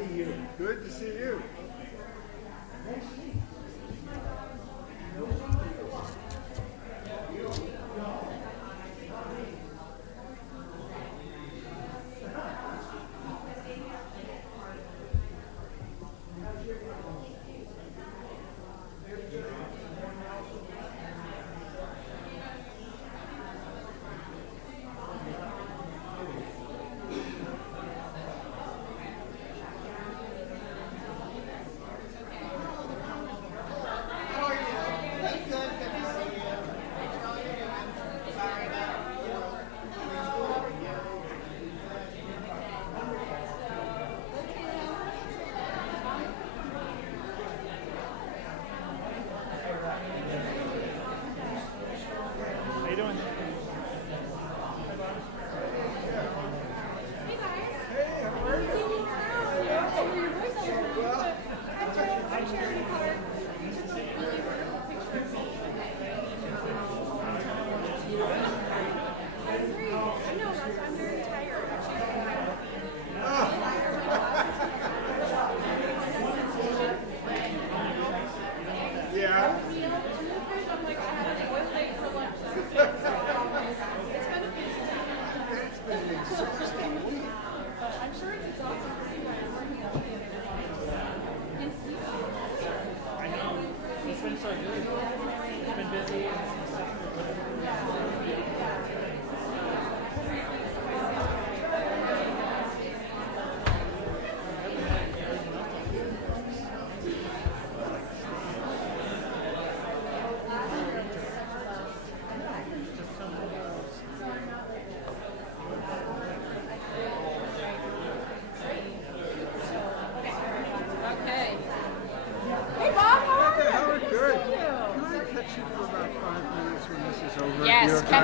see you. Good to see you.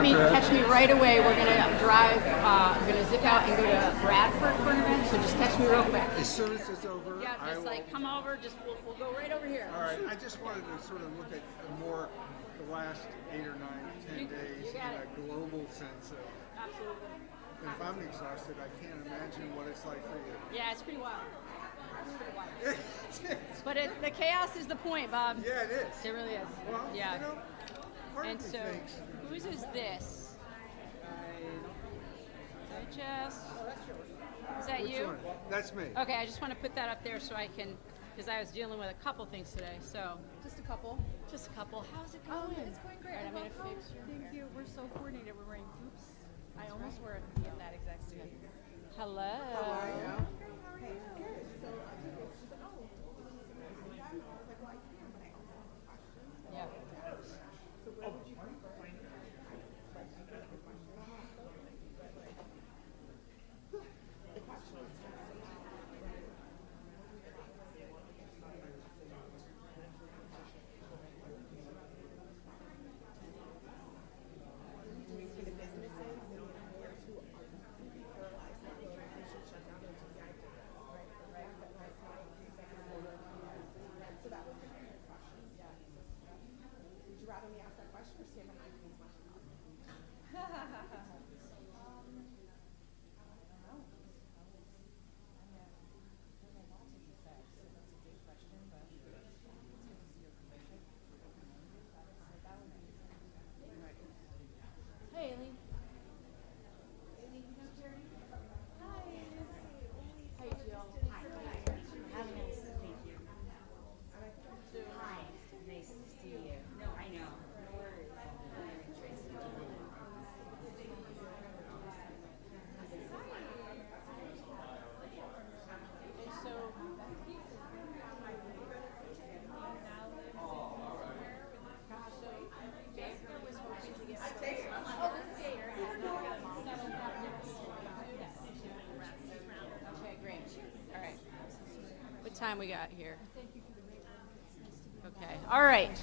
Catch me right away. We're going to drive, I'm going to zip out and go to Bradford for an event, so just catch me real quick. As soon as it's over, yeah, just come over, we'll go right over here. All right, I just wanted to sort of look at more the last 8 or 9, 10 days in a global sense of. Absolutely. And if I'm exhausted, I can't imagine what it's like for you. Yeah, it's pretty wild. But the chaos is the point, Bob. Yeah, it is. It really is. Well, yeah. And so, whose is this? Digest. Is that you? One? That's me. Okay, I just want to put that up there so I can, because I was dealing with a couple things today. So just a couple. Just a couple. How's it going? It's going great. All right, I made a fixture. Thank you. We're so coordinated. We're wearing hoops. I almost wore in that exact suit. Hello. How are you? Hey, good. So yeah. So where would you prefer? Time we got here. Okay. All right.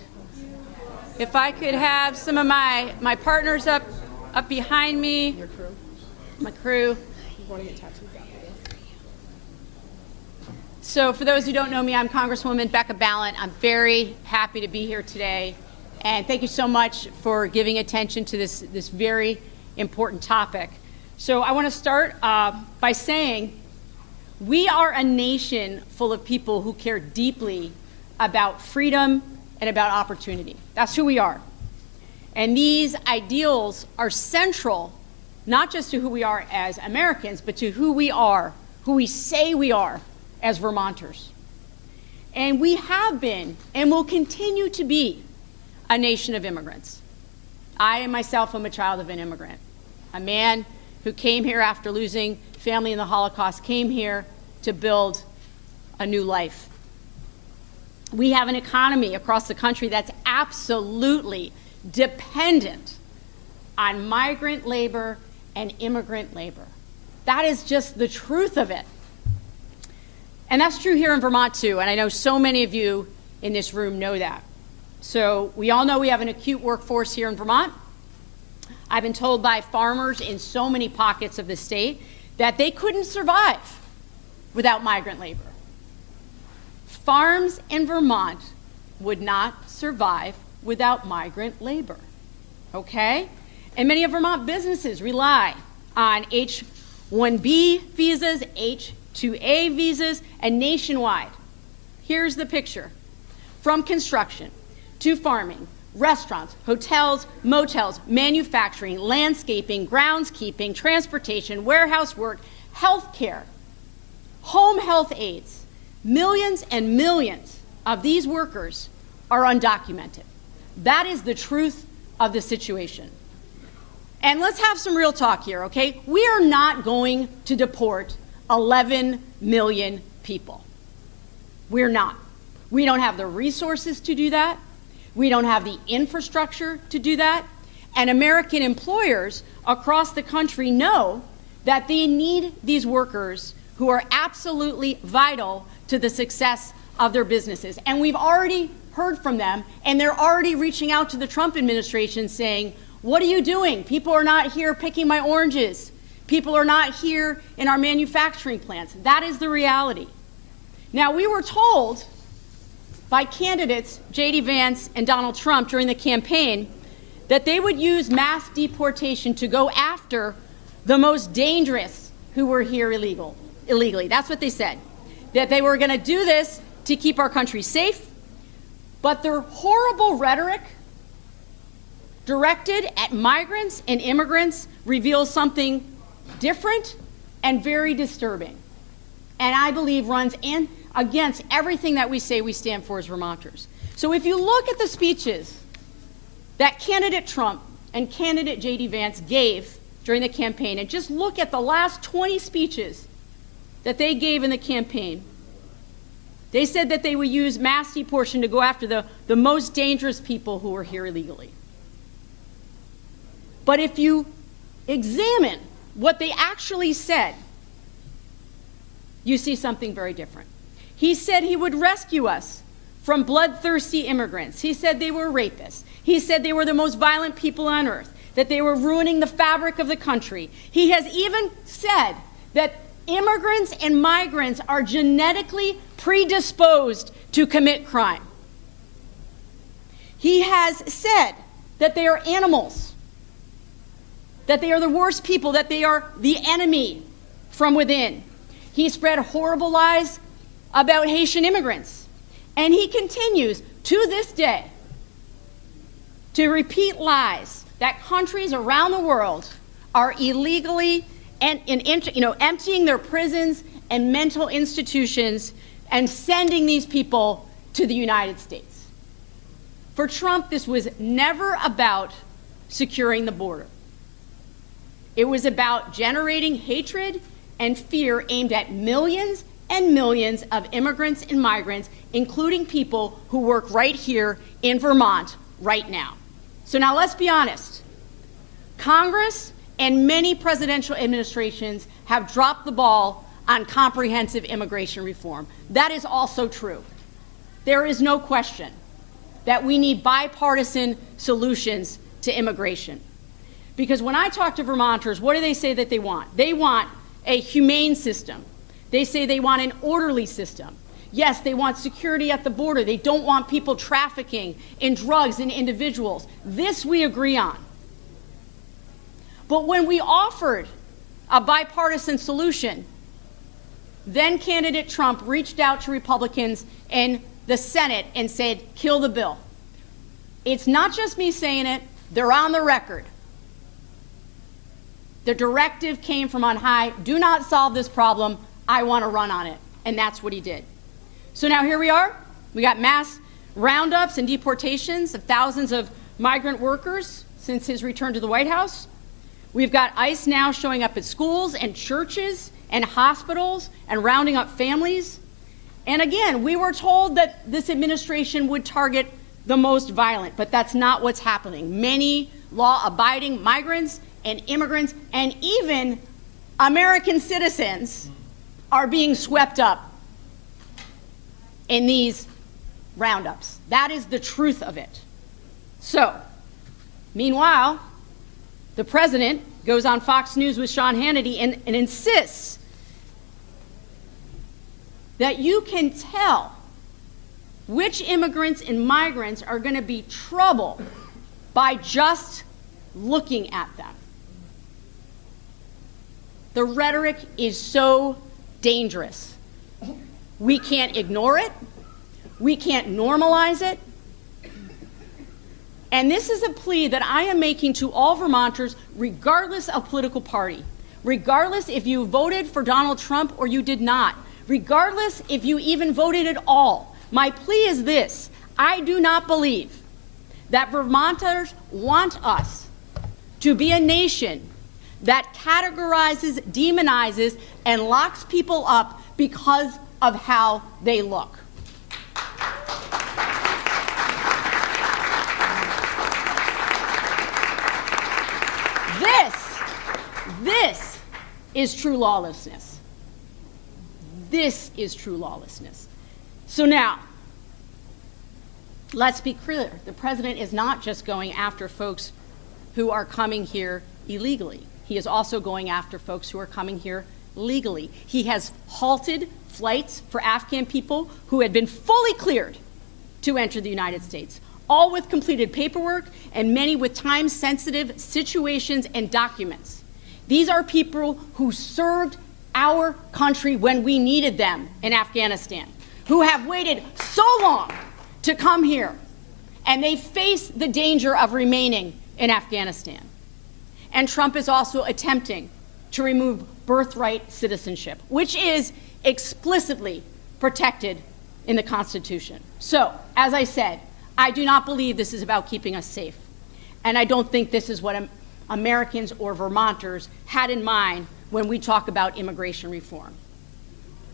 If I could have some of my partners up behind me. Your crew. My crew. You want to get tattoos after this? So for those who don't know me, I'm Congresswoman Becca Balint. I'm very happy to be here today. And thank you so much for giving attention to this very important topic. So I want to start by saying We are a nation full of people who care deeply about freedom and about opportunity. That's who we are. And these ideals are central, not just to who we are as Americans, but to who we are, who we say we are as Vermonters. And we have been and will continue to be a nation of immigrants. I myself am a child of an immigrant, a man who came here after losing family in the Holocaust, came here to build a new life. We have an economy across the country that's absolutely dependent on migrant labor and immigrant labor. That is just the truth of it. And that's true here in Vermont too, and I know so many of you in this room know that. So we all know we have an acute workforce here in Vermont. I've been told by farmers in so many pockets of the state that they couldn't survive without migrant labor. Farms in Vermont would not survive without migrant labor, okay? And many of Vermont businesses rely on H-1B visas, H-2A visas, and nationwide. Here's the picture. From construction to farming, restaurants, hotels, motels, manufacturing, landscaping, groundskeeping, transportation, warehouse work, healthcare, home health aides. Millions and millions of these workers are undocumented. That is the truth of the situation. And let's have some real talk here, okay? We are not going to deport 11 million people. We're not. We don't have the resources to do that. We don't have the infrastructure to do that. And American employers across the country know that they need these workers who are absolutely vital to the success of their businesses. And we've already heard from them, and they're already reaching out to the Trump administration saying, what are you doing? People are not here picking my oranges. People are not here in our manufacturing plants. That is the reality. Now, we were told by candidates J.D. Vance and Donald Trump during the campaign that they would use mass deportation to go after the most dangerous who were here illegally. That's what they said, that they were going to do this to keep our country safe. But their horrible rhetoric directed at migrants and immigrants reveals something different and very disturbing, and I believe runs against everything that we say we stand for as Vermonters. So if you look at the speeches that candidate Trump and candidate J.D. Vance gave during the campaign, and just look at the last 20 speeches that they gave in the campaign, they said that they would use mass deportation to go after the most dangerous people who were here illegally. But if you examine what they actually said, you see something very different. He said he would rescue us from bloodthirsty immigrants. He said they were rapists. He said they were the most violent people on earth, that they were ruining the fabric of the country. He has even said that immigrants and migrants are genetically predisposed to commit crime. He has said that they are animals, that they are the worst people, that they are the enemy from within. He spread horrible lies about Haitian immigrants. And he continues to this day to repeat lies that countries around the world are illegally emptying their prisons and mental institutions and sending these people to the United States. For Trump, this was never about securing the border. It was about generating hatred and fear aimed at millions and millions of immigrants and migrants, including people who work right here in Vermont right now. So now let's be honest. Congress and many presidential administrations have dropped the ball on comprehensive immigration reform. That is also true. There is no question that we need bipartisan solutions to immigration. Because when I talk to Vermonters, what do they say that they want? They want a humane system. They say they want an orderly system. Yes, they want security at the border. They don't want people trafficking in drugs and individuals. This we agree on. But when we offered a bipartisan solution, then candidate Trump reached out to Republicans in the Senate and said, kill the bill. It's not just me saying it, they're on the record. The directive came from on high, do not solve this problem, I want to run on it. And that's what he did. So now here we are. We got mass roundups and deportations of thousands of migrant workers since his return to the White House. We've got ICE now showing up at schools and churches and hospitals and rounding up families. And again, we were told that this administration would target the most violent, but that's not what's happening. Many law-abiding migrants and immigrants and even American citizens are being swept up in these roundups. That is the truth of it. So, meanwhile, the president goes on Fox News with Sean Hannity and insists that you can tell which immigrants and migrants are going to be trouble by just looking at them. The rhetoric is so dangerous. We can't ignore it. We can't normalize it. And this is a plea that I am making to all Vermonters, regardless of political party, regardless if you voted for Donald Trump or you did not, regardless if you even voted at all. My plea is this: I do not believe that Vermonters want us to be a nation that categorizes, demonizes, and locks people up because of how they look. This is true lawlessness. This is true lawlessness. So now, let's be clear. The president is not just going after folks who are coming here illegally. He is also going after folks who are coming here legally. He has halted flights for Afghan people who had been fully cleared to enter the United States, all with completed paperwork and many with time-sensitive situations and documents. These are people who served our country when we needed them in Afghanistan, who have waited so long to come here, and they face the danger of remaining in Afghanistan. And Trump is also attempting to remove birthright citizenship, which is explicitly protected in the Constitution. So, as I said, I do not believe this is about keeping us safe. And I don't think this is what Americans or Vermonters had in mind when we talk about immigration reform.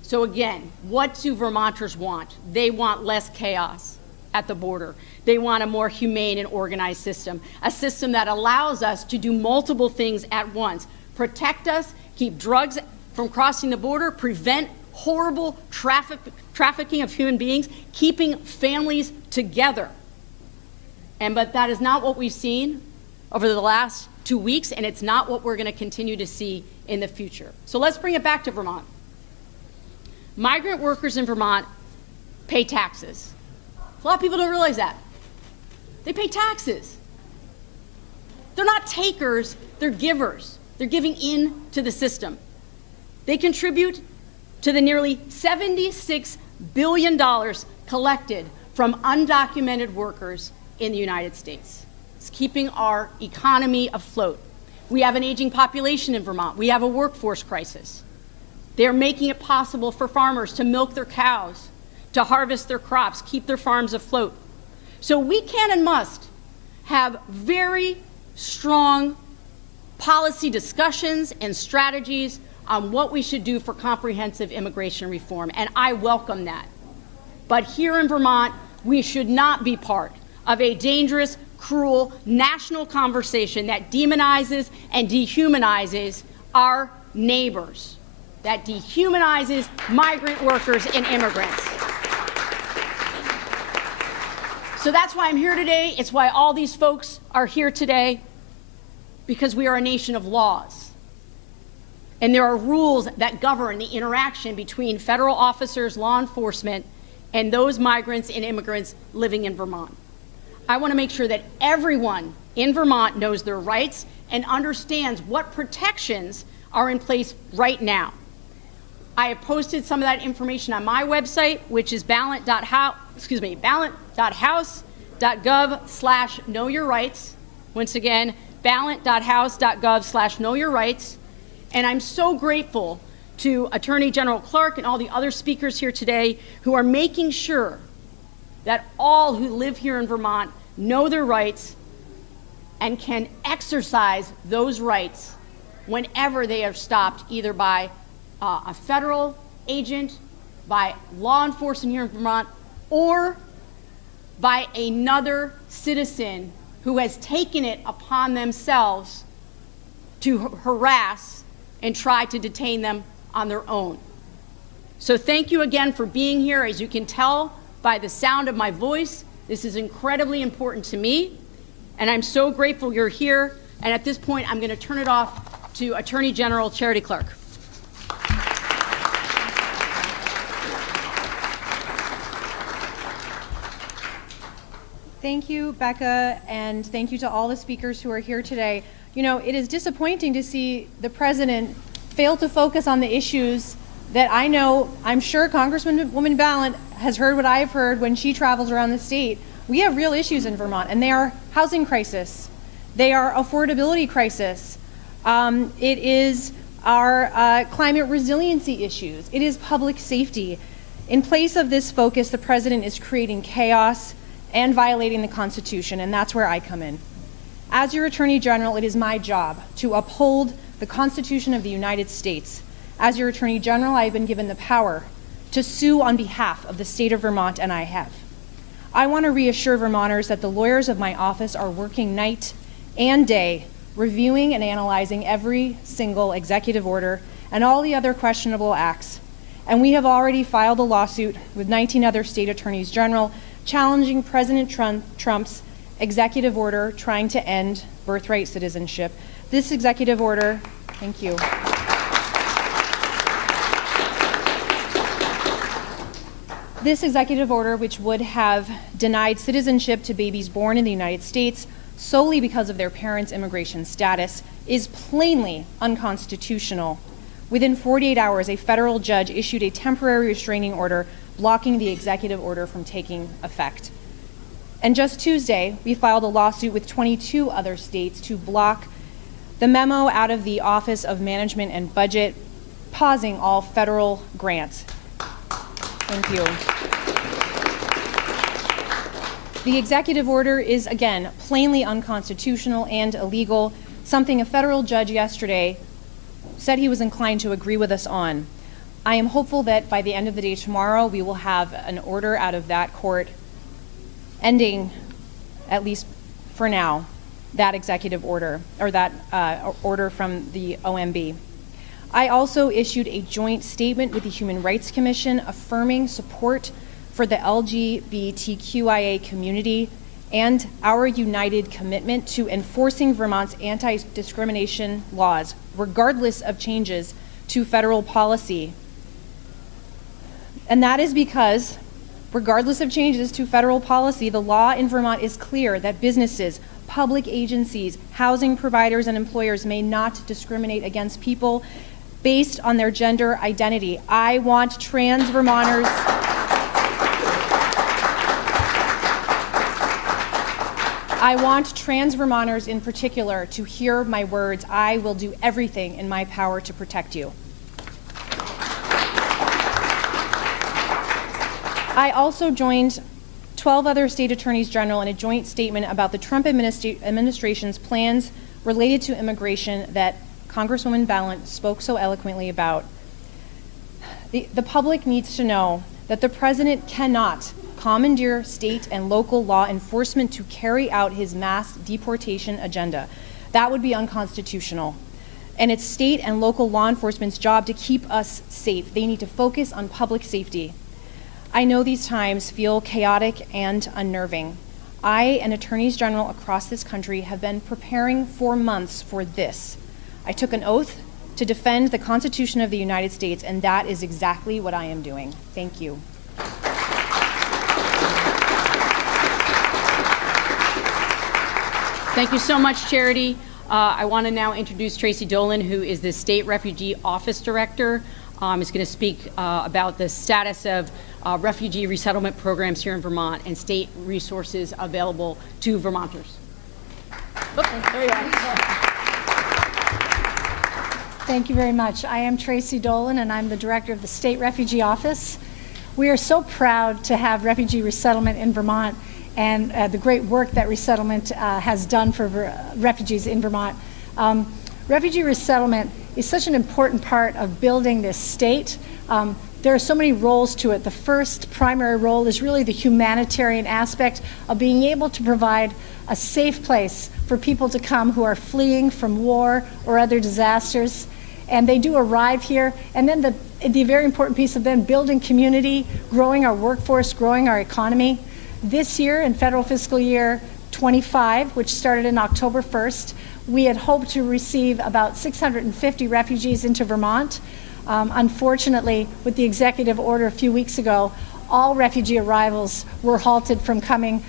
So again, what do Vermonters want? They want less chaos at the border. They want a more humane and organized system, a system that allows us to do multiple things at once: protect us, keep drugs from crossing the border, prevent horrible trafficking of human beings, keeping families together. But that is not what we've seen over the last 2 weeks, and it's not what we're going to continue to see in the future. So let's bring it back to Vermont. Migrant workers in Vermont pay taxes. A lot of people don't realize that. They pay taxes. They're not takers, they're givers. They're giving in to the system. They contribute to the nearly $76 billion collected from undocumented workers in the United States. It's keeping our economy afloat. We have an aging population in Vermont. We have a workforce crisis. They're making it possible for farmers to milk their cows, to harvest their crops, keep their farms afloat. So we can and must have very strong policy discussions and strategies on what we should do for comprehensive immigration reform, and I welcome that. But here in Vermont, we should not be part of a dangerous, cruel national conversation that demonizes and dehumanizes our neighbors, that dehumanizes migrant workers and immigrants. So that's why I'm here today. It's why all these folks are here today, because we are a nation of laws. And there are rules that govern the interaction between federal officers, law enforcement, and those migrants and immigrants living in Vermont. I want to make sure that everyone in Vermont knows their rights and understands what protections are in place right now. I have posted some of that information on my website, which is balint.house.gov/knowyourrights. Once again, balint.house.gov/knowyourrights. And I'm so grateful to Attorney General Clark and all the other speakers here today who are making sure that all who live here in Vermont know their rights and can exercise those rights whenever they are stopped, either by a federal agent, by law enforcement here in Vermont, or by another citizen who has taken it upon themselves to harass and try to detain them on their own. So thank you again for being here. As you can tell by the sound of my voice, this is incredibly important to me, and I'm so grateful you're here. And at this point, I'm going to turn it off to Attorney General Charity Clark. Thank you, Becca, and thank you to all the speakers who are here today. You know, it is disappointing to see the president fail to focus on the issues that I'm sure Congresswoman Balint has heard what I've heard when she travels around the state. We have real issues in Vermont, and they are housing crisis. They are affordability crisis. It is our climate resiliency issues. It is public safety. In place of this focus, the president is creating chaos and violating the Constitution, and that's where I come in. As your Attorney General, it is my job to uphold the Constitution of the United States. As your Attorney General, I have been given the power to sue on behalf of the state of Vermont, and I have. I want to reassure Vermonters that the lawyers of my office are working night and day, reviewing and analyzing every single executive order and all the other questionable acts. And we have already filed a lawsuit with 19 other state attorneys general challenging President Trump's executive order trying to end birthright citizenship. This executive order, thank you. This executive order, which would have denied citizenship to babies born in the United States solely because of their parents' immigration status, is plainly unconstitutional. Within 48 hours, a federal judge issued a temporary restraining order blocking the executive order from taking effect. And just Tuesday, we filed a lawsuit with 22 other states to block the memo out of the Office of Management and Budget, pausing all federal grants. Thank you. The executive order is, again, plainly unconstitutional and illegal, something a federal judge yesterday said he was inclined to agree with us on. I am hopeful that by the end of the day tomorrow, we will have an order out of that court ending, at least for now, that executive order, or that order from the OMB. I also issued a joint statement with the Human Rights Commission affirming support for the LGBTQIA community and our united commitment to enforcing Vermont's anti-discrimination laws, regardless of changes to federal policy. And that is because, regardless of changes to federal policy, the law in Vermont is clear that businesses, public agencies, housing providers, and employers may not discriminate against people based on their gender identity. I want trans Vermonters in particular to hear my words. I will do everything in my power to protect you. I also joined 12 other state attorneys general in a joint statement about the Trump administration's plans related to immigration that Congresswoman Balint spoke so eloquently about. The public needs to know that the president cannot commandeer state and local law enforcement to carry out his mass deportation agenda. That would be unconstitutional. And it's state and local law enforcement's job to keep us safe. They need to focus on public safety. I know these times feel chaotic and unnerving. I and attorneys general across this country have been preparing for months for this. I took an oath to defend the Constitution of the United States, and that is exactly what I am doing. Thank you. Thank you so much, Charity. I want to now introduce Tracy Dolan, who is the State Refugee Office Director. is going to speak about the status of refugee resettlement programs here in Vermont and state resources available to Vermonters. There you are. Thank you very much. I am Tracy Dolan, and I'm the director of the State Refugee Office. We are so proud to have refugee resettlement in Vermont and the great work that resettlement has done for refugees in Vermont. Refugee resettlement is such an important part of building this state. There are so many roles to it. The first primary role is really the humanitarian aspect of being able to provide a safe place for people to come who are fleeing from war or other disasters. And they do arrive here. And then the very important piece of then building community, growing our workforce, growing our economy. This year, in federal fiscal year 25, which started in October 1st, we had hoped to receive about 650 refugees into Vermont. Unfortunately, with the executive order a few weeks ago, all refugee arrivals were halted from coming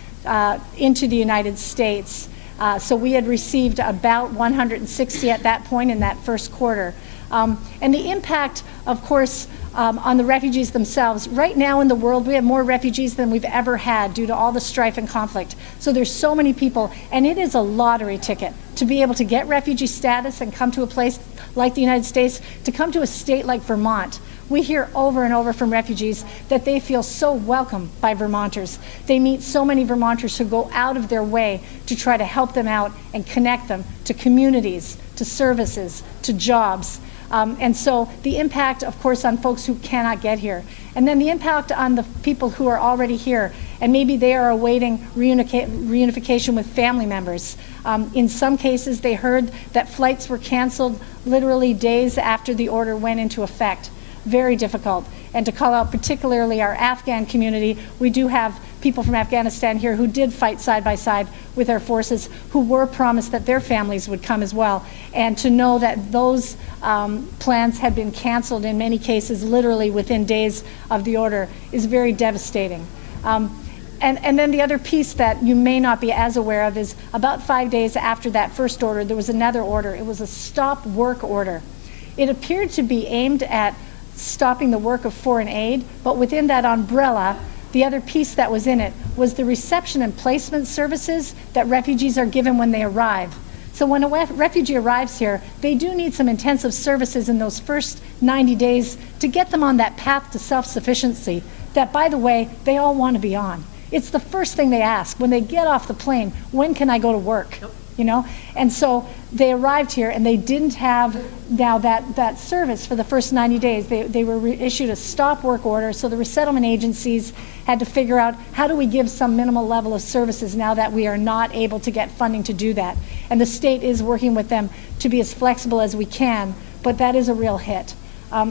into the United States. So we had received about 160 at that point in that first quarter. And the impact, of course, on the refugees themselves. Right now in the world, we have more refugees than we've ever had due to all the strife and conflict. So there's so many people, and it is a lottery ticket to be able to get refugee status and come to a place like the United States, to come to a state like Vermont. We hear over and over from refugees that they feel so welcome by Vermonters. They meet so many Vermonters who go out of their way to try to help them out and connect them to communities, to services, to jobs. And so the impact, of course, on folks who cannot get here. And then the impact on the people who are already here, and maybe they are awaiting reunification with family members. In some cases, they heard that flights were canceled literally days after the order went into effect. Very difficult. And to call out particularly our Afghan community, we do have people from Afghanistan here who did fight side by side with our forces, who were promised that their families would come as well. And to know that those plans had been canceled in many cases literally within days of the order is very devastating. And then the other piece that you may not be as aware of is about 5 days after that first order, there was another order. It was a stop work order. It appeared to be aimed at stopping the work of foreign aid, but within that umbrella, the other piece that was in it was the reception and placement services that refugees are given when they arrive. So when a refugee arrives here, they do need some intensive services in those first 90 days to get them on that path to self-sufficiency that, by the way, they all want to be on. It's the first thing they ask when they get off the plane: when can I go to work? Yep. You know? And so they arrived here and they didn't have now that service for the first 90 days. They were issued a stop work order, so the resettlement agencies had to figure out, how do we give some minimal level of services now that we are not able to get funding to do that? And the state is working with them to be as flexible as we can, but that is a real hit.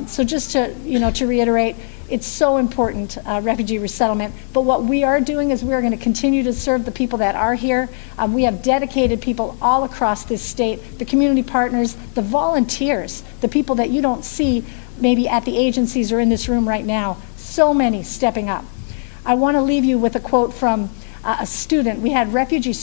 So just to reiterate, it's so important, refugee resettlement. But what we are doing is we're going to continue to serve the people that are here. We have dedicated people all across this state, the community partners, the volunteers, the people that you don't see maybe at the agencies or in this room right now. So many stepping up. I want to leave you with a quote from a student. We had refugee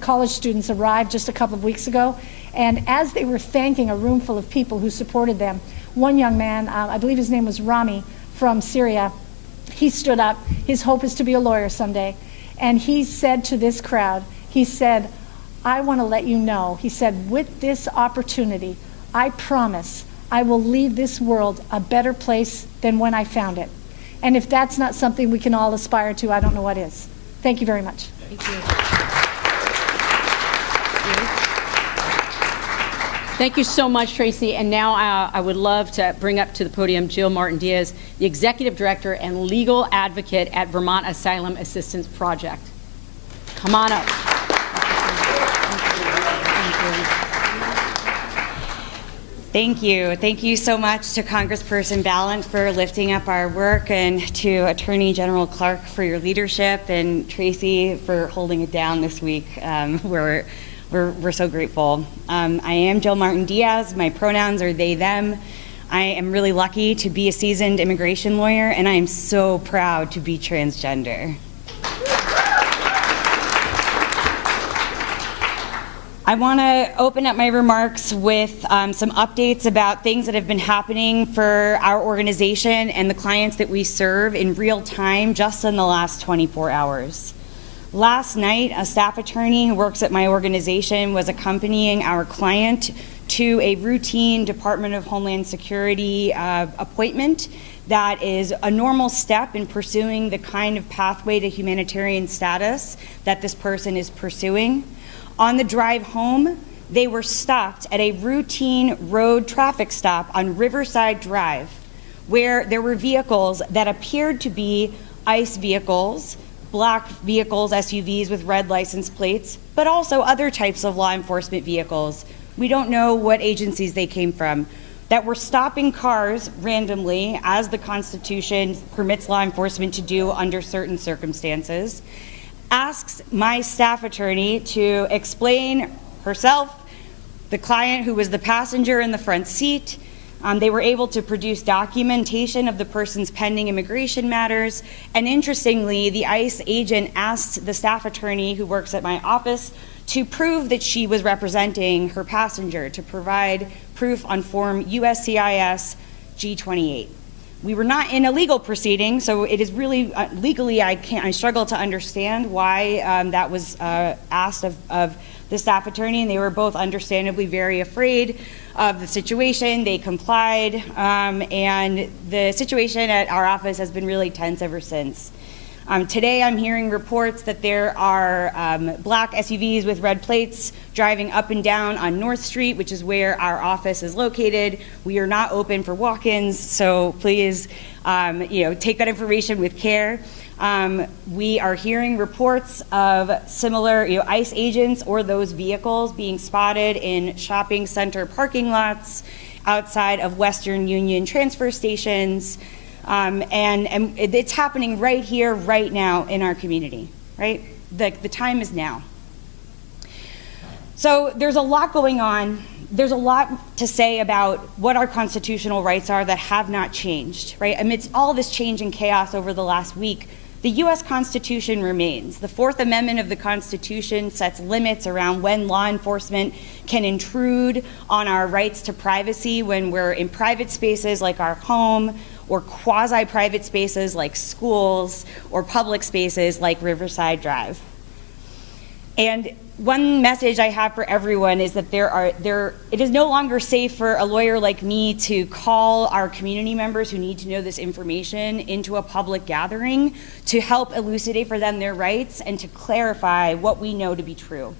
college students arrive just a couple of weeks ago, and as they were thanking a room full of people who supported them, one young man, I believe his name was Rami, from Syria, he stood up. His hope is to be a lawyer someday. And he said to this crowd, he said, I want to let you know, he said, with this opportunity, I promise I will leave this world a better place than when I found it. And if that's not something we can all aspire to, I don't know what is. Thank you very much. Thank you. Thank you so much, Tracy. And now I would love to bring up to the podium Jill Martin-Diaz, the Executive Director and Legal Advocate at Vermont Asylum Assistance Project. Come on up. Thank you. Thank you so much to Congressperson Balint for lifting up our work, and to Attorney General Clark for your leadership, and Tracy for holding it down this week. We're so grateful. I am Jill Martin-Diaz. My pronouns are they, them. I am really lucky to be a seasoned immigration lawyer, and I am so proud to be transgender. I want to open up my remarks with some updates about things that have been happening for our organization and the clients that we serve in real time just in the last 24 hours. Last night, a staff attorney who works at my organization was accompanying our client to a routine Department of Homeland Security appointment that is a normal step in pursuing the kind of pathway to humanitarian status that this person is pursuing. On the drive home, they were stopped at a routine road traffic stop on Riverside Drive, where there were vehicles that appeared to be ICE vehicles, black vehicles, SUVs with red license plates, but also other types of law enforcement vehicles. We don't know what agencies they came from, that were stopping cars randomly, as the Constitution permits law enforcement to do under certain circumstances. Asks my staff attorney to explain herself, the client who was the passenger in the front seat. They were able to produce documentation of the person's pending immigration matters. And interestingly, the ICE agent asked the staff attorney who works at my office to prove that she was representing her passenger, to provide proof on form USCIS G28. We were not in a legal proceeding, so it is really legally I struggle to understand why that was asked of the staff attorney, and they were both understandably very afraid of the situation. They complied, and the situation at our office has been really tense ever since. Today I'm hearing reports that there are black SUVs with red plates driving up and down on North Street, which is where our office is located. We are not open for walk-ins, so please take that information with care. We are hearing reports of similar ICE agents or those vehicles being spotted in shopping center parking lots, outside of Western Union transfer stations, and it's happening right here, right now in our community, right? The time is now. So there's a lot going on. There's a lot to say about what our constitutional rights are that have not changed, right? Amidst all this change and chaos over the last week, the U.S. Constitution remains. The Fourth Amendment of the Constitution sets limits around when law enforcement can intrude on our rights to privacy when we're in private spaces like our home, or quasi-private spaces like schools, or public spaces like Riverside Drive. And one message I have for everyone is that it is no longer safe for a lawyer like me to call our community members who need to know this information into a public gathering to help elucidate for them their rights and to clarify what we know to be true.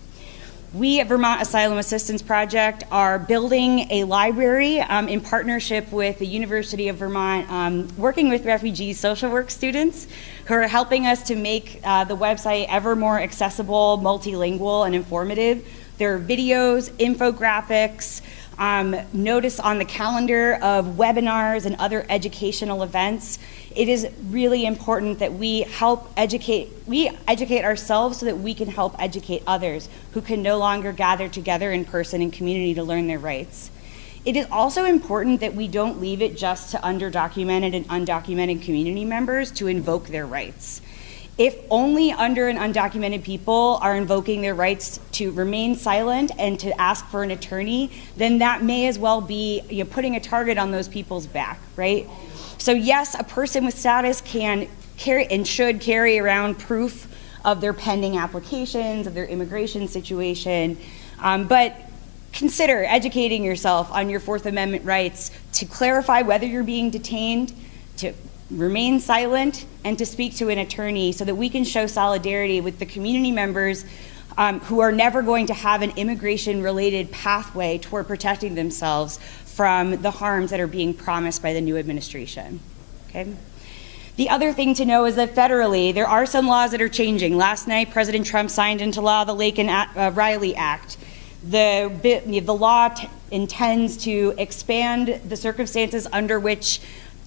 We at Vermont Asylum Assistance Project are building a library in partnership with the University of Vermont, working with refugee social work students who are helping us to make the website ever more accessible, multilingual, and informative. There are videos, infographics, notice on the calendar of webinars and other educational events. It is really important that we educate ourselves so that we can help educate others who can no longer gather together in person and community to learn their rights. It is also important that we don't leave it just to underdocumented and undocumented community members to invoke their rights. If only under and undocumented people are invoking their rights to remain silent and to ask for an attorney, then that may as well be putting a target on those people's back, right? So yes, a person with status can carry and should carry around proof of their pending applications, of their immigration situation, but consider educating yourself on your Fourth Amendment rights to clarify whether you're being detained, to remain silent, and to speak to an attorney so that we can show solidarity with the community members who are never going to have an immigration-related pathway toward protecting themselves from the harms that are being promised by the new administration, okay? The other thing to know is that federally, there are some laws that are changing. Last night, President Trump signed into law the Laken-Riley Act. The law intends to expand the circumstances under which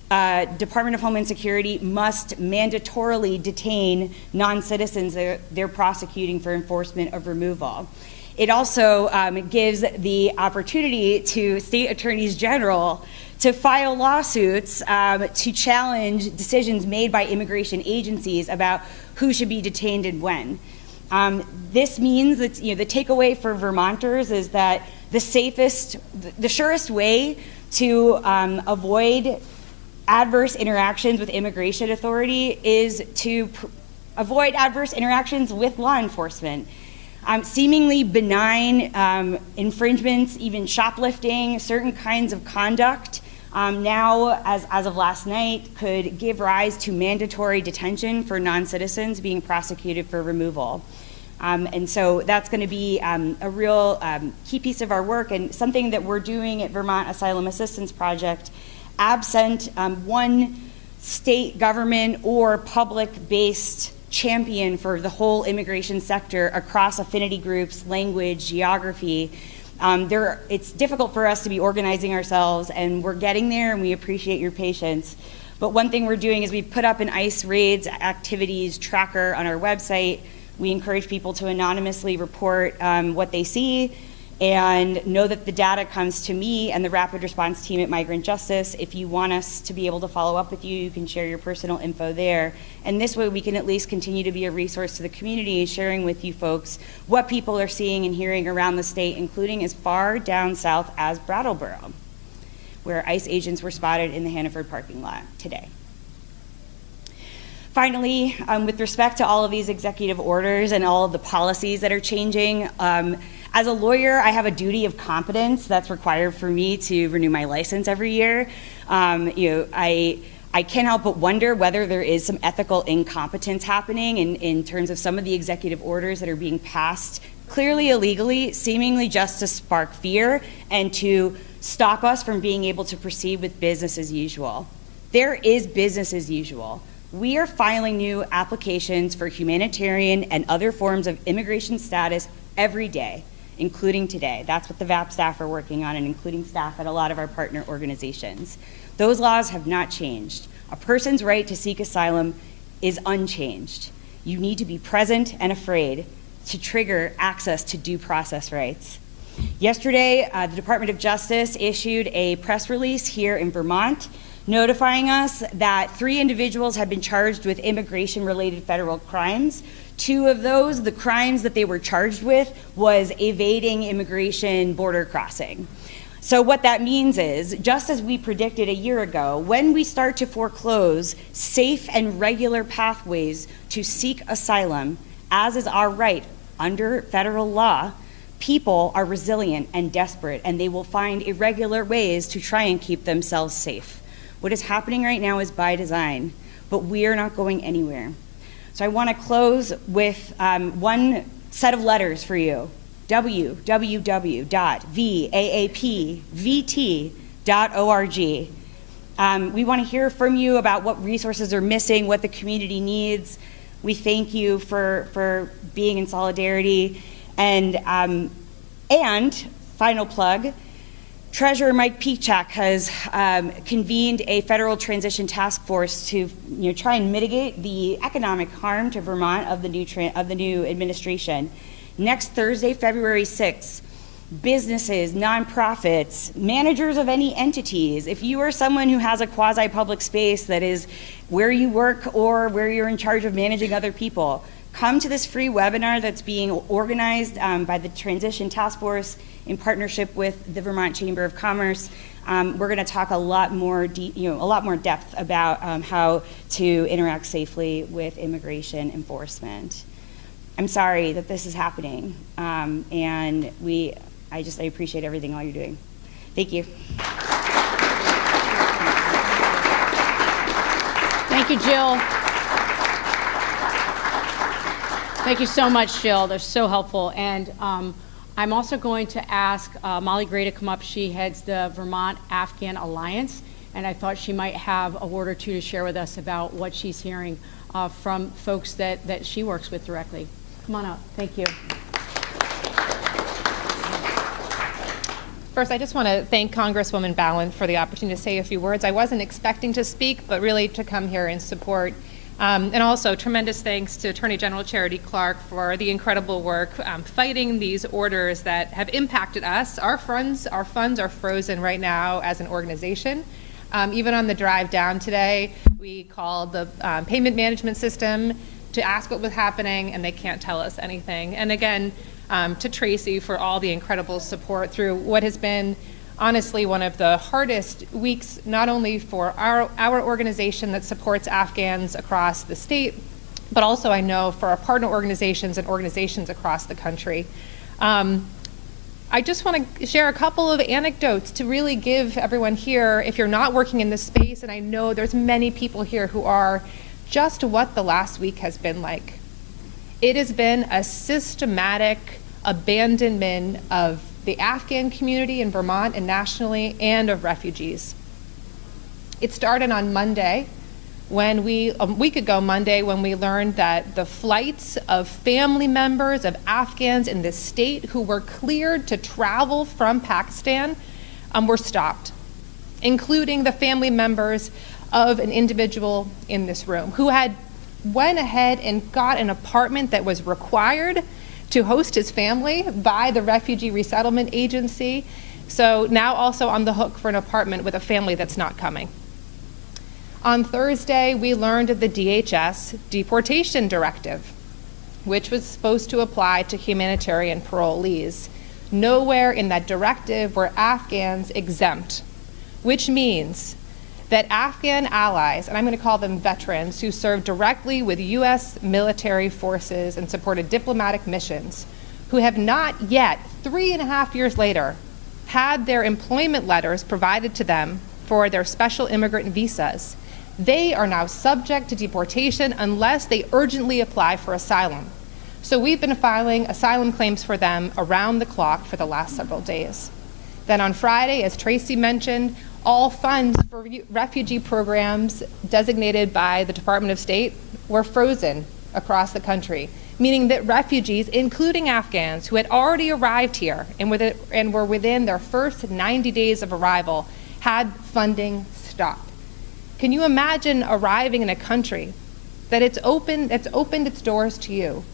Department of Homeland Security must mandatorily detain non-citizens that they're prosecuting for enforcement of removal. It also gives the opportunity to state attorneys general to file lawsuits to challenge decisions made by immigration agencies about who should be detained and when. This means that the takeaway for Vermonters is that the surest way to avoid adverse interactions with immigration authority is to avoid adverse interactions with law enforcement. Seemingly benign infringements, even shoplifting, certain kinds of conduct, now, as of last night, could give rise to mandatory detention for non-citizens being prosecuted for removal. And so that's going to be a real key piece of our work, and something that we're doing at Vermont Asylum Assistance Project, absent one state government or public-based champion for the whole immigration sector across affinity groups, language, geography. It's difficult for us to be organizing ourselves, and we're getting there, and we appreciate your patience. But one thing we're doing is we put up an ICE raids activities tracker on our website. We encourage people to anonymously report what they see, and know that the data comes to me and the rapid response team at Migrant Justice. If you want us to be able to follow up with you, you can share your personal info there. And this way we can at least continue to be a resource to the community, sharing with you folks what people are seeing and hearing around the state, including as far down south as Brattleboro, where ICE agents were spotted in the Hannaford parking lot today. Finally, with respect to all of these executive orders and all of the policies that are changing, as a lawyer, I have a duty of competence that's required for me to renew my license every year. I can't help but wonder whether there is some ethical incompetence happening in terms of some of the executive orders that are being passed, clearly illegally, seemingly just to spark fear and to stop us from being able to proceed with business as usual. There is business as usual. We are filing new applications for humanitarian and other forms of immigration status every day, including today. That's what the VAP staff are working on, and including staff at a lot of our partner organizations. Those laws have not changed. A person's right to seek asylum is unchanged. You need to be present and afraid to trigger access to due process rights. Yesterday, the Department of Justice issued a press release here in Vermont notifying us that 3 individuals had been charged with immigration-related federal crimes. 2 of those, the crimes that they were charged with was evading immigration border crossing. So what that means is, just as we predicted a year ago, when we start to foreclose safe and regular pathways to seek asylum, as is our right under federal law, people are resilient and desperate, and they will find irregular ways to try and keep themselves safe. What is happening right now is by design, but we are not going anywhere. So I want to close with one set of letters for you: www.vaapvt.org. We want to hear from you about what resources are missing, what the community needs. We thank you for being in solidarity. And final plug, Treasurer Mike Pichak has convened a federal transition task force to try and mitigate the economic harm to Vermont of the new administration. Next Thursday, February 6th, businesses, nonprofits, managers of any entities, if you are someone who has a quasi-public space that is where you work or where you're in charge of managing other people, come to this free webinar that's being organized by the Transition Task Force in partnership with the Vermont Chamber of Commerce. We're going to talk a lot more depth about how to interact safely with immigration enforcement. I'm sorry that this is happening, and I appreciate everything all you're doing. Thank you. Thank you, Jill. Thank you so much, Jill. They're so helpful. And I'm also going to ask Molly Gray to come up. She heads the Vermont Afghan Alliance, and I thought she might have a word or two to share with us about what she's hearing from folks that she works with directly. Come on up. Thank you. First, I just want to thank Congresswoman Balint for the opportunity to say a few words. I wasn't expecting to speak, but really to come here and support. And also, tremendous thanks to Attorney General Charity Clark for the incredible work fighting these orders that have impacted us. Our funds are frozen right now as an organization. Even on the drive down today, we called the payment management system to ask what was happening, and they can't tell us anything. And again, to Tracy for all the incredible support through what has been honestly one of the hardest weeks, not only for our organization that supports Afghans across the state, but also I know for our partner organizations and organizations across the country. I just want to share a couple of anecdotes to really give everyone here, if you're not working in this space, and I know there's many people here who are, just what the last week has been like. It has been a systematic abandonment of the Afghan community in Vermont and nationally, and of refugees. It started on Monday, a week ago Monday, when we learned that the flights of family members of Afghans in this state who were cleared to travel from Pakistan were stopped, including the family members of an individual in this room who had went ahead and got an apartment that was required to host his family by the Refugee Resettlement Agency. So now also on the hook for an apartment with a family that's not coming. On Thursday, we learned of the DHS deportation directive, which was supposed to apply to humanitarian parolees. Nowhere in that directive were Afghans exempt, which means that Afghan allies, and I'm going to call them veterans, who served directly with U.S. military forces and supported diplomatic missions, who have not yet, 3.5 years later, had their employment letters provided to them for their special immigrant visas, they are now subject to deportation unless they urgently apply for asylum. So we've been filing asylum claims for them around the clock for the last several days. Then on Friday, as Tracy mentioned, all funds for refugee programs designated by the Department of State were frozen across the country, meaning that refugees, including Afghans who had already arrived here and were within their first 90 days of arrival, had funding stopped. Can you imagine arriving in a country that it's opened its doors to you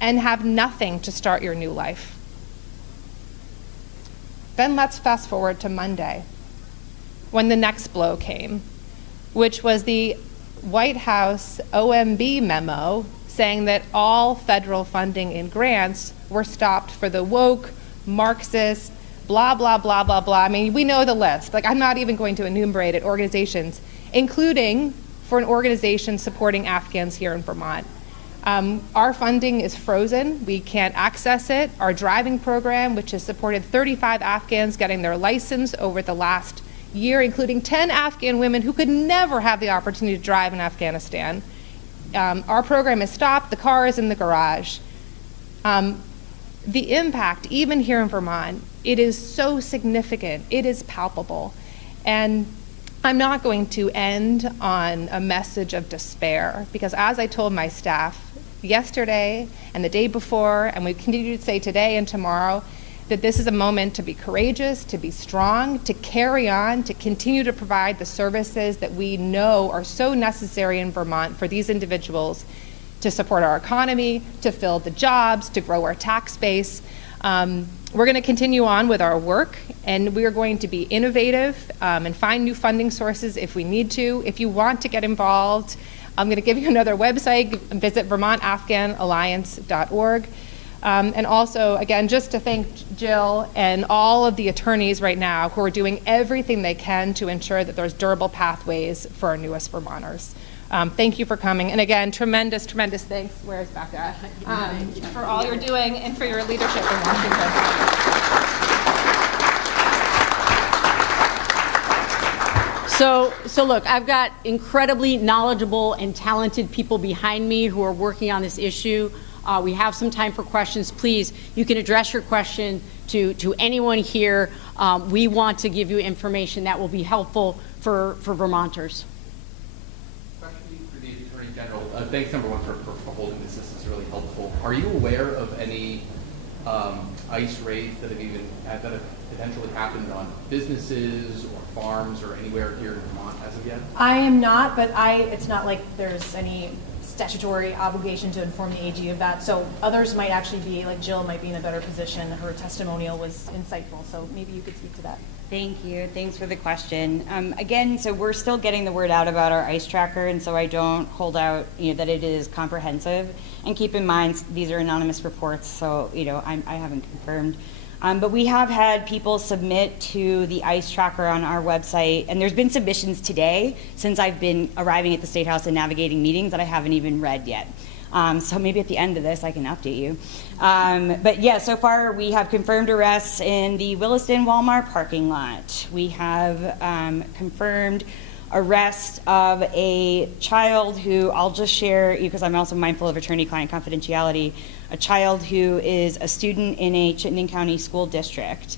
and have nothing to start your new life? Then let's fast forward to Monday, when the next blow came, which was the White House OMB memo saying that all federal funding and grants were stopped for the woke, Marxist, blah, blah, blah, blah, blah. I mean, we know the list. Like, I'm not even going to enumerate it, organizations, including for an organization supporting Afghans here in Vermont. Our funding is frozen. We can't access it. Our driving program, which has supported 35 Afghans getting their license over the last year, including 10 Afghan women who could never have the opportunity to drive in Afghanistan. Our program is stopped. The car is in the garage. The impact, even here in Vermont, it is so significant. It is palpable. And I'm not going to end on a message of despair, because as I told my staff yesterday and the day before, and we continue to say today and tomorrow, that this is a moment to be courageous, to be strong, to carry on, to continue to provide the services that we know are so necessary in Vermont for these individuals to support our economy, to fill the jobs, to grow our tax base. We're going to continue on with our work, and we are going to be innovative and find new funding sources if we need to. If you want to get involved, I'm going to give you another website. Visit vermontafghanalliance.org. And also, again, just to thank Jill and all of the attorneys right now who are doing everything they can to ensure that there's durable pathways for our newest Vermonters. Thank you for coming. And again, tremendous, tremendous thanks. Where's Becca? For all you're doing and for your leadership in Washington. So look, I've got incredibly knowledgeable and talented people behind me who are working on this issue. We have some time for questions. Please, you can address your question to anyone here. We want to give you information that will be helpful for Vermonters. Question for the Attorney General. Thanks, number one, for holding this. This is really helpful. Are you aware of any ICE raids that have potentially happened on businesses or farms or anywhere here in Vermont as of yet? I am not, but it's not like there's any statutory obligation to inform the AG of that. So others might actually be, like Jill might be in a better position. Her testimonial was insightful, so maybe you could speak to that. Thank you. Thanks for the question. Again, so we're still getting the word out about our ICE tracker, and so I don't hold out, that it is comprehensive. And keep in mind, these are anonymous reports, so, I haven't confirmed. But we have had people submit to the ICE tracker on our website, and there's been submissions today since I've been arriving at the State House and navigating meetings that I haven't even read yet. So maybe at the end of this I can update you. But yeah, so far we have confirmed arrests in the Williston Walmart parking lot. We have confirmed arrest of a child who, I'll just share, because I'm also mindful of attorney-client confidentiality, a child who is a student in a Chittenden County school district,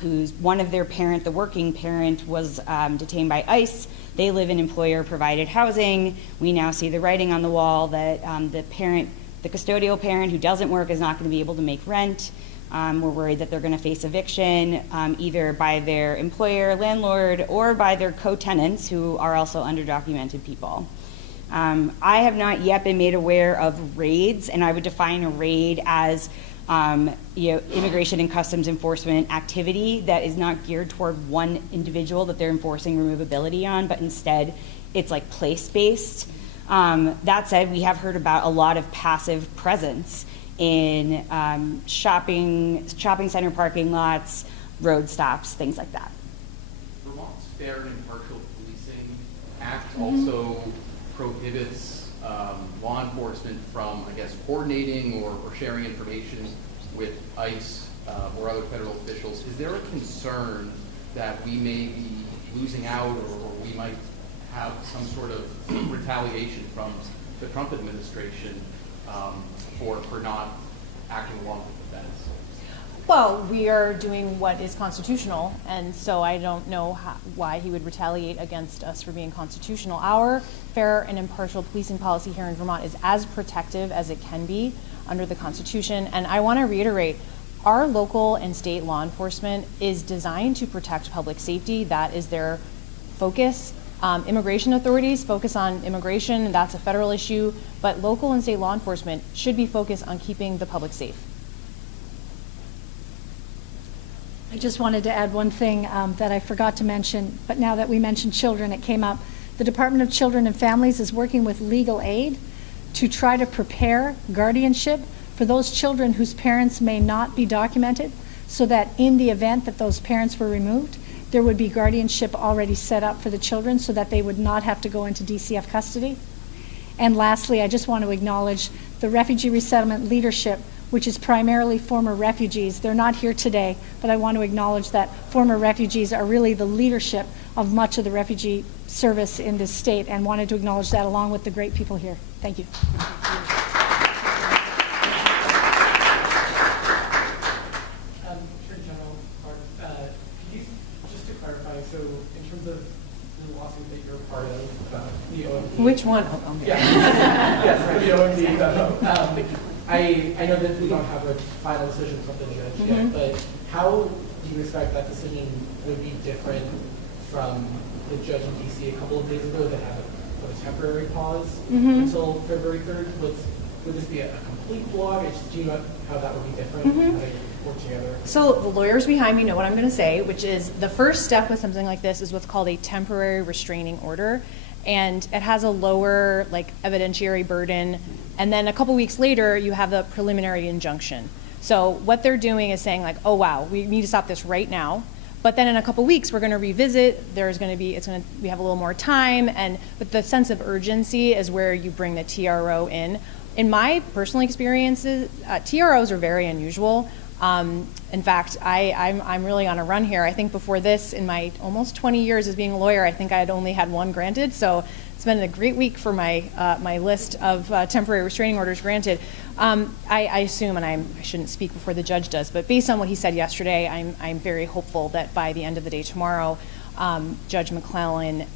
who's one of their parent, the working parent, was detained by ICE. They live in employer-provided housing. We now see the writing on the wall that the custodial parent who doesn't work is not going to be able to make rent. We're worried that they're going to face eviction, either by their employer, landlord, or by their co-tenants, who are also underdocumented people. I have not yet been made aware of raids, and I would define a raid as immigration and customs enforcement activity that is not geared toward one individual that they're enforcing removability on, but instead it's like place-based. That said, we have heard about a lot of passive presence in shopping center parking lots, road stops, things like that. Vermont's Fair and Impartial Policing Act also prohibits law enforcement from, coordinating or sharing information with ICE or other federal officials. Is there a concern that we may be losing out, or we might have some sort of retaliation from the Trump administration for not acting along with the feds? Well, we are doing what is constitutional, and so I don't know why he would retaliate against us for being constitutional. Our fair and impartial policing policy here in Vermont is as protective as it can be under the Constitution, and I want to reiterate, our local and state law enforcement is designed to protect public safety. That is their focus. Immigration authorities focus on immigration, that's a federal issue, but local and state law enforcement should be focused on keeping the public safe. I just wanted to add one thing that I forgot to mention, but now that we mentioned children, it came up. The Department of Children and Families is working with legal aid to try to prepare guardianship for those children whose parents may not be documented, so that in the event that those parents were removed, there would be guardianship already set up for the children so that they would not have to go into DCF custody. And lastly, I just want to acknowledge the refugee resettlement leadership, which is primarily former refugees. They're not here today, but I want to acknowledge that former refugees are really the leadership of much of the refugee service in this state, and wanted to acknowledge that along with the great people here. Thank you. Attorney General Clark, could you, just to clarify, so in terms of the lawsuit that you're part of, the OMB. Which one? Oh, okay. Yeah. Yes, the OMB. I know that we don't have a final decision from the judge yet, but how do you expect that decision would be different from the judge in DC a couple of days ago that had a temporary pause until February 3rd? Would this be a complete blockage? Do you know how that would be different? How they work together? So the lawyers behind me know what I'm going to say, which is the first step with something like this is what's called a temporary restraining order. And it has a lower evidentiary burden. And then a couple weeks later, you have the preliminary injunction. So what they're doing is saying oh wow, we need to stop this right now. But then in a couple weeks, we're going to revisit. We have a little more time, but the sense of urgency is where you bring the TRO in. In my personal experiences, TROs are very unusual. In fact, I'm really on a run here. I think before this, in my almost 20 years as being a lawyer, I think I had only had one granted. So it's been a great week for my my list of temporary restraining orders granted. I assume, and I shouldn't speak before the judge does, but based on what he said yesterday, I'm very hopeful that by the end of the day tomorrow, Judge McClellan,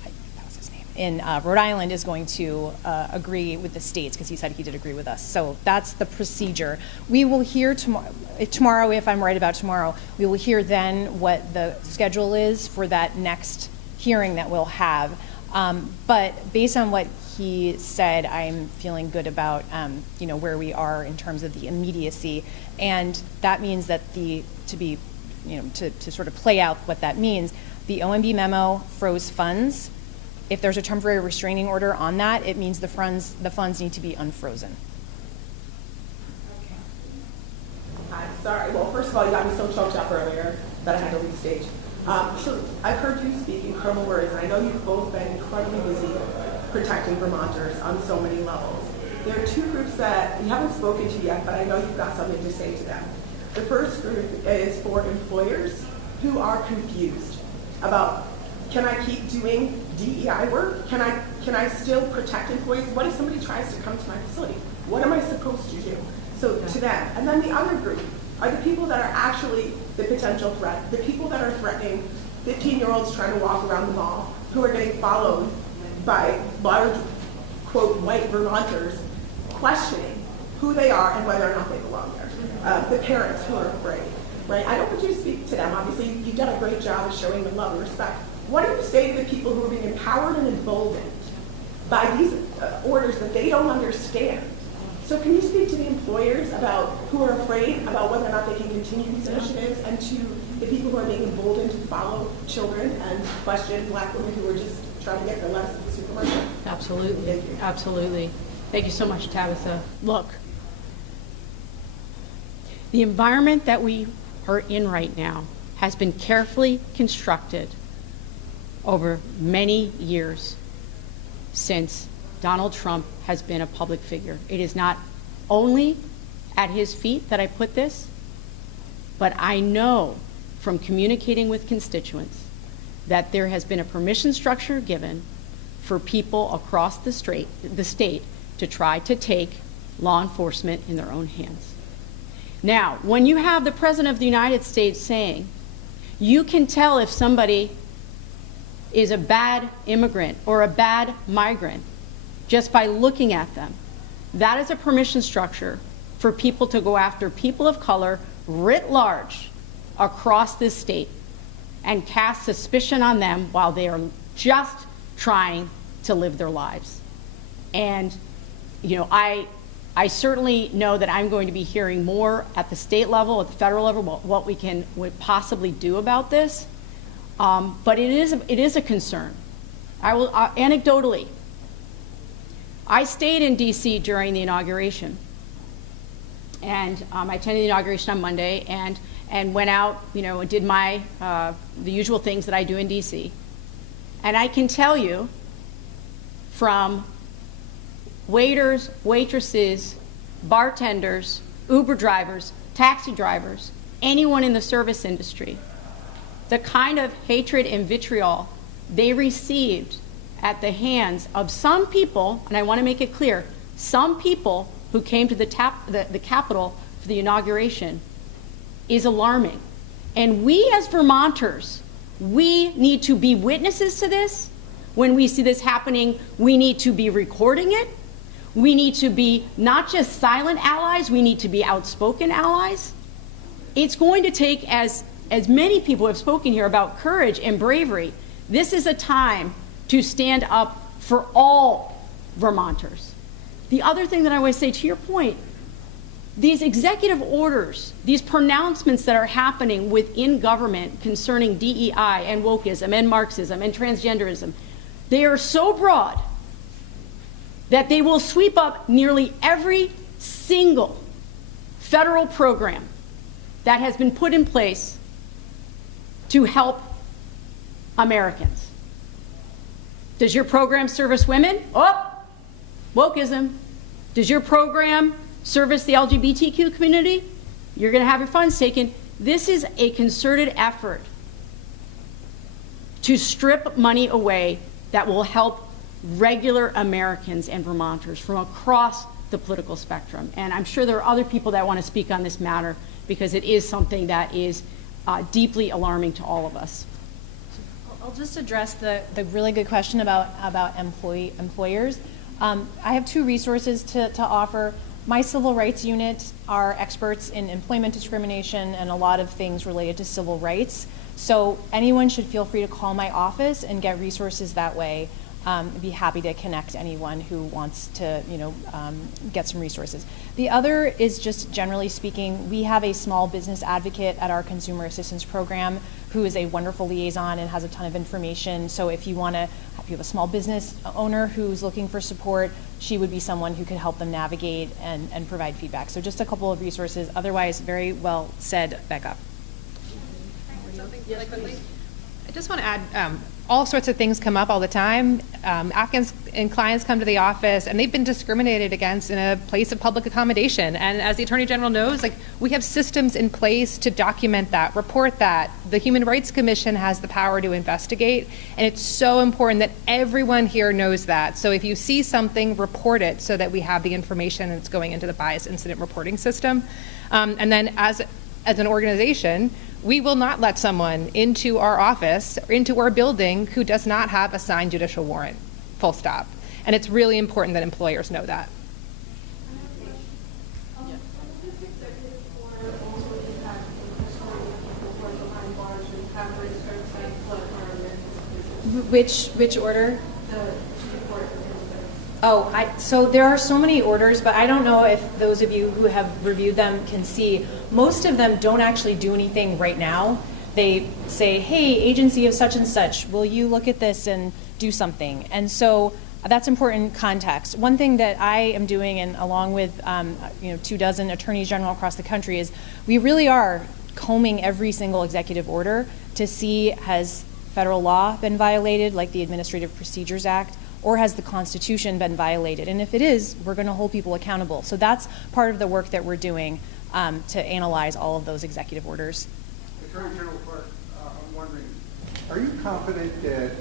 in Rhode Island, is going to agree with the states, because he said he did agree with us. So that's the procedure. We will hear tomorrow, if I'm right about tomorrow, we will hear then what the schedule is for that next hearing that we'll have. But based on what he said, I'm feeling good about where we are in terms of the immediacy, and that means that to sort of play out what that means, the OMB memo froze funds. If there's a temporary restraining order on that, it means the funds need to be unfrozen. Hi, sorry. Well, first of all, you got me so choked up earlier that I had to leave stage. So I've heard you speak incredible words, and I know you've both been incredibly busy protecting Vermonters on so many levels. There are two groups that you haven't spoken to yet, but I know you've got something to say to them. The first group is for employers who are confused about, can I keep doing DEI work? Can I still protect employees? What if somebody tries to come to my facility? What am I supposed to do? So to them. And then the other group are the people that are actually the potential threat, the people that are threatening 15-year-olds trying to walk around the mall who are getting followed by large, quote, white Vermonters questioning who they are and whether or not they belong there. The parents who are afraid, right? I don't want you to speak to them. Obviously, you've done a great job of showing them love and respect. What do you say to the people who are being empowered and emboldened by these orders that they don't understand? So can you speak to the employers about who are afraid about whether or not they can continue these initiatives, and to the people who are being emboldened to follow children and question Black women who are just trying to get their lettuce at the supermarket? Absolutely. Thank you. Absolutely. Thank you so much, Tabitha. Look, the environment that we are in right now has been carefully constructed over many years since Donald Trump has been a public figure. It is not only at his feet that I put this, but I know from communicating with constituents that there has been a permission structure given for people across the state to try to take law enforcement in their own hands. Now, when you have the President of the United States saying, you can tell if somebody is a bad immigrant or a bad migrant just by looking at them, that is a permission structure for people to go after people of color writ large across this state and cast suspicion on them while they are just trying to live their lives. And, I certainly know that I'm going to be hearing more at the state level, at the federal level, what we can possibly do about this. But it is a concern. I will anecdotally, I stayed in D.C. during the inauguration, and I attended the inauguration on Monday, and went out, and did my the usual things that I do in D.C. And I can tell you, from waiters, waitresses, bartenders, Uber drivers, taxi drivers, anyone in the service industry, the kind of hatred and vitriol they received at the hands of some people, and I want to make it clear, some people who came to the Capitol for the inauguration, is alarming. And we as Vermonters, we need to be witnesses to this. When we see this happening, we need to be recording it. We need to be not just silent allies, we need to be outspoken allies. It's going to take, as many people have spoken here about courage and bravery, this is a time to stand up for all Vermonters. The other thing that I want to say, to your point, these executive orders, these pronouncements that are happening within government concerning DEI and wokeism and Marxism and transgenderism, they are so broad that they will sweep up nearly every single federal program that has been put in place to help Americans. Does your program service women? Oh, wokeism. Does your program service the LGBTQ community? You're going to have your funds taken. This is a concerted effort to strip money away that will help regular Americans and Vermonters from across the political spectrum. And I'm sure there are other people that want to speak on this matter, because it is something that is deeply alarming to all of us. I'll just address the really good question about employers. I have two resources to offer. My civil rights unit are experts in employment discrimination and a lot of things related to civil rights. So anyone should feel free to call my office and get resources that way. I'd be happy to connect anyone who wants to, get some resources. The other is just generally speaking, we have a small business advocate at our consumer assistance program who is a wonderful liaison and has a ton of information. So if you have a small business owner who's looking for support, she would be someone who could help them navigate and provide feedback. So just a couple of resources. Otherwise, very well said, Becca. I just want to add, all sorts of things come up all the time. Applicants and clients come to the office and they've been discriminated against in a place of public accommodation. And as the Attorney General knows, we have systems in place to document that, report that. The Human Rights Commission has the power to investigate, and it's so important that everyone here knows that. So if you see something, report it so that we have the information and it's going into the bias incident reporting system. And then as an organization, we will not let someone into our office or into our building who does not have a signed judicial warrant, full stop. And it's really important that employers know that. Which order? So there are so many orders, but I don't know if those of you who have reviewed them can see. Most of them don't actually do anything right now. They say, hey, agency of such and such, will you look at this and do something? And so that's important context. One thing that I am doing, and along with 24 attorneys general across the country, is we really are combing every single executive order to see, has federal law been violated, like the Administrative Procedures Act, or has the Constitution been violated? And if it is, we're going to hold people accountable. So that's part of the work that we're doing to analyze all of those executive orders. Attorney General Clark, I'm wondering, are you confident that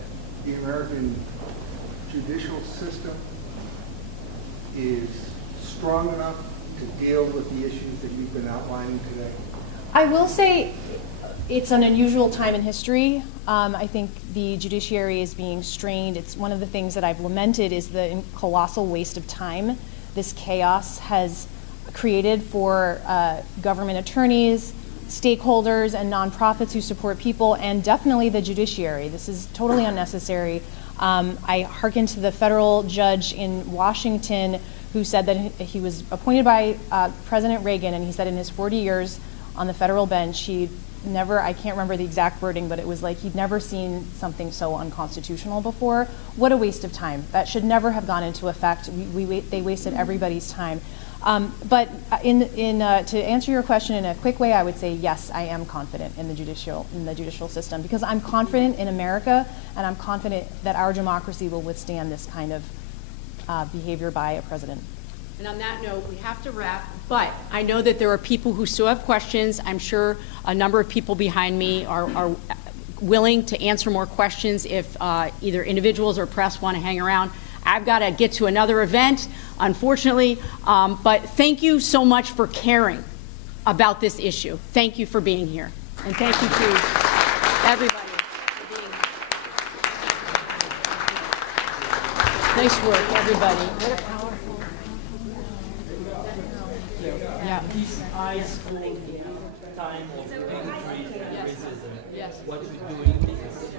the American judicial system is strong enough to deal with the issues that you've been outlining today? I will say it's an unusual time in history. I think the judiciary is being strained. It's one of the things that I've lamented is the colossal waste of time this chaos has created for government attorneys, stakeholders, and nonprofits who support people, and definitely the judiciary. This is totally unnecessary. I hearken to the federal judge in Washington who said that he was appointed by President Reagan, and he said in his 40 years on the federal bench, he never, I can't remember the exact wording, but it was like he'd never seen something so unconstitutional before. What a waste of time. That should never have gone into effect. They wasted everybody's time. But to answer your question in a quick way, I would say yes, I am confident in the judicial system, because I'm confident in America, and I'm confident that our democracy will withstand this kind of behavior by a president. And on that note, we have to wrap, but I know that there are people who still have questions. I'm sure a number of people behind me are willing to answer more questions if either individuals or press want to hang around. I've got to get to another event, unfortunately, but thank you so much for caring about this issue. Thank you for being here, and thank you to everybody for being here. Nice work, everybody. Yeah. This high school time of bigotry and racism, what we're doing is a